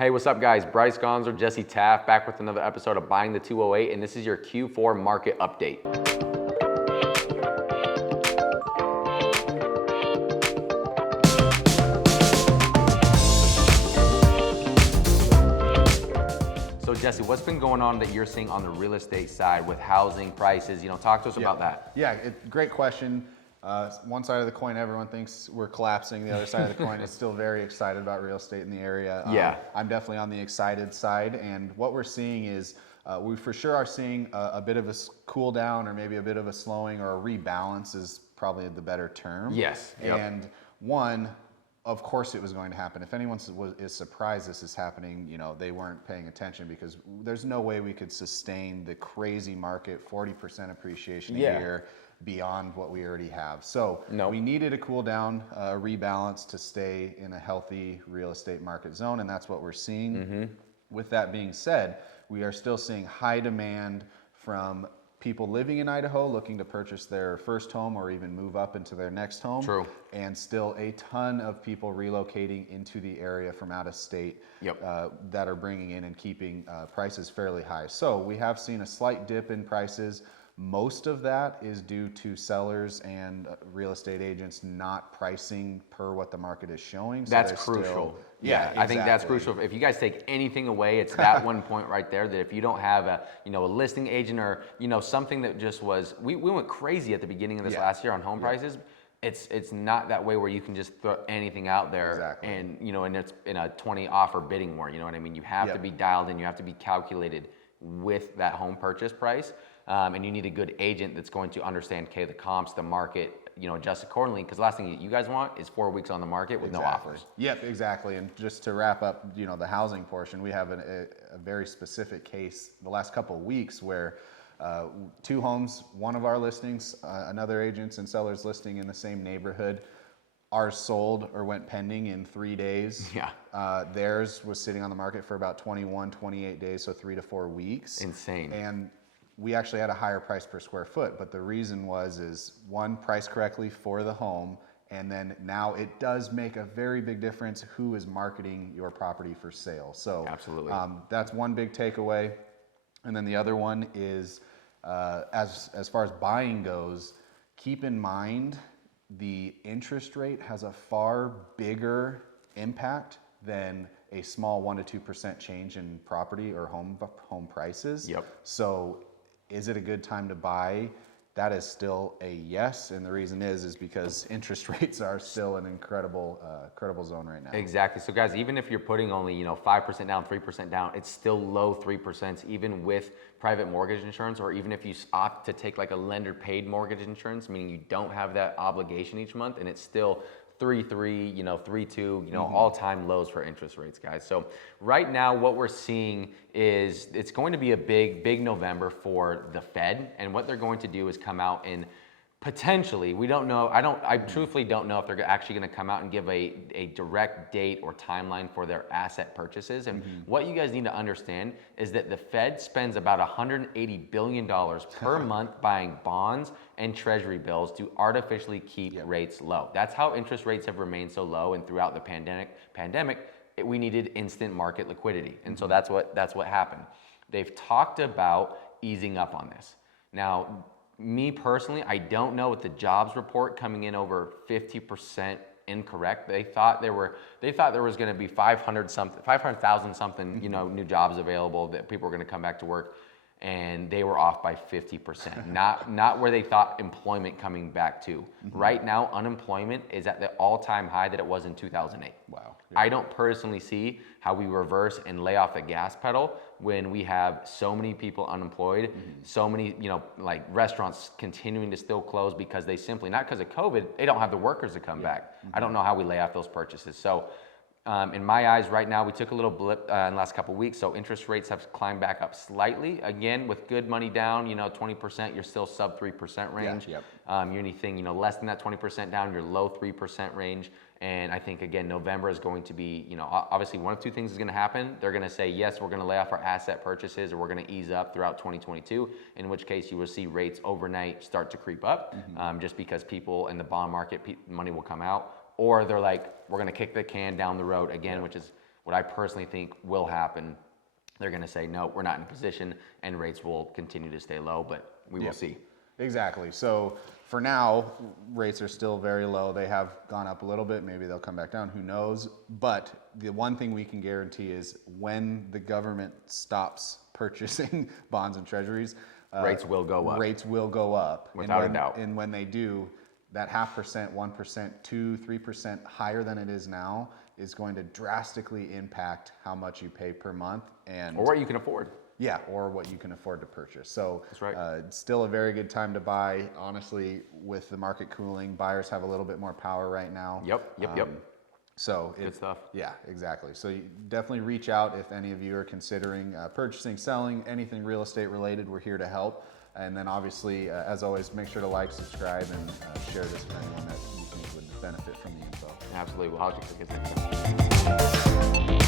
Hey, what's up guys? Bryce Gonser, Jesse Taff, back with another episode of Buying the 208, and this is your Q4 market update. So Jesse, what's been going on that you're seeing on the real estate side with housing prices? Talk to us about that. Yeah, great question. One side of the coin, everyone thinks we're collapsing. The other side of the coin is still very excited about real estate in the area. I'm definitely on the excited side, and what we're seeing is we for sure are seeing a bit of a cool down, or maybe a bit of a slowing, or a rebalance is probably the better term. Yes. And of course it was going to happen. If anyone is surprised this is happening, they weren't paying attention, because there's no way we could sustain the crazy market, 40% appreciation a year beyond what we already have. So we needed a cool down, rebalance to stay in a healthy real estate market zone, and that's what we're seeing. With that being said, we are still seeing high demand from people living in Idaho looking to purchase their first home or even move up into their next home. True. And still a ton of people relocating into the area from out of state that are bringing in and keeping prices fairly high. So we have seen a slight dip in prices. Most of that is due to sellers and real estate agents not pricing per what the market is showing. So that's crucial. I think that's crucial. If you guys take anything away, it's that one point right there, that if you don't have a listing agent, or something that just was, we went crazy at the beginning of this last year on home prices. It's not that way where you can just throw anything out there and and it's in a 20 offer bidding war. You know what I mean? You have to be dialed in. You have to be calculated with that home purchase price. And you need a good agent that's going to understand, the comps, the market, adjust accordingly. Because the last thing you guys want is 4 weeks on the market with no offers. Yep, exactly. And just to wrap up, the housing portion, we have a very specific case the last couple of weeks where 2 homes, one of our listings, another agent's and seller's listing in the same neighborhood, ours sold or went pending in 3 days. Theirs was sitting on the market for about 21, 28 days, so 3 to 4 weeks. Insane. And we actually had a higher price per square foot, but the reason is one, priced correctly for the home, and then now it does make a very big difference who is marketing your property for sale. So absolutely, that's one big takeaway. And then the other one is, as far as buying goes, keep in mind the interest rate has a far bigger impact than a small 1 to 2% change in property or home prices. So is it a good time to buy? That is still a yes, and the reason is because interest rates are still an incredible zone right now. Exactly. So guys, even if you're putting only 5% down, 3% down, it's still low 3%, even with private mortgage insurance, or even if you opt to take like a lender paid mortgage insurance, meaning you don't have that obligation each month, and it's still 3.3, 3.2, all-time lows for interest rates, guys. So right now, what we're seeing is it's going to be a big November for the Fed, and what they're going to do is come out and potentially, we don't know, I truthfully don't know if they're actually going to come out and give a direct date or timeline for their asset purchases. And what you guys need to understand is that the Fed spends about $180 billion per month buying bonds and treasury bills to artificially keep rates low. That's how interest rates have remained so low, and throughout the pandemic, we needed instant market liquidity. And so that's what happened. They've talked about easing up on this. Now, me personally, I don't know, with the jobs report coming in over 50% incorrect. They thought there was going to be 500,000 something, new jobs available, that people were going to come back to work, and they were off by 50%. Not where they thought employment coming back to. Right now, unemployment is at the all-time high that it was in 2008. Wow. I don't personally see how we reverse and lay off the gas pedal when we have so many people unemployed, so many, like restaurants continuing to still close because they simply, not because of COVID, they don't have the workers to come back. I don't know how we lay off those purchases. So in my eyes right now, we took a little blip in the last couple of weeks, so interest rates have climbed back up slightly. Again, with good money down, 20%, you're still sub 3% range. You're anything, less than that 20% down, you're low 3% range. And I think, again, November is going to be, obviously one of two things is going to happen. They're going to say, yes, we're going to lay off our asset purchases, or we're going to ease up throughout 2022, in which case you will see rates overnight start to creep up, just because people in the bond market, money will come out. Or they're like, we're going to kick the can down the road again, which is What I personally think will happen, they're going to say, no, we're not in a position, and rates will continue to stay low, but we will see. Exactly. So for now, rates are still very low. They have gone up a little bit. Maybe they'll come back down. Who knows? But the one thing we can guarantee is when the government stops purchasing bonds and treasuries, Rates will go up. Rates will go up. Without a doubt. And when they do, that 0.5%, 1%, 2, 3% higher than it is now is going to drastically impact how much you pay per month, and Or what you can afford. yeah, or what you can afford to purchase. So That's right. It's still a very good time to buy. Honestly, with the market cooling, buyers have a little bit more power right now. Yep. So Good stuff. Yeah, exactly. So you definitely reach out if any of you are considering purchasing, selling, anything real estate related. We're here to help. And then obviously, as always, make sure to like, subscribe, and share this with anyone that you think would benefit from the info. Absolutely. Well, how's your kids next time?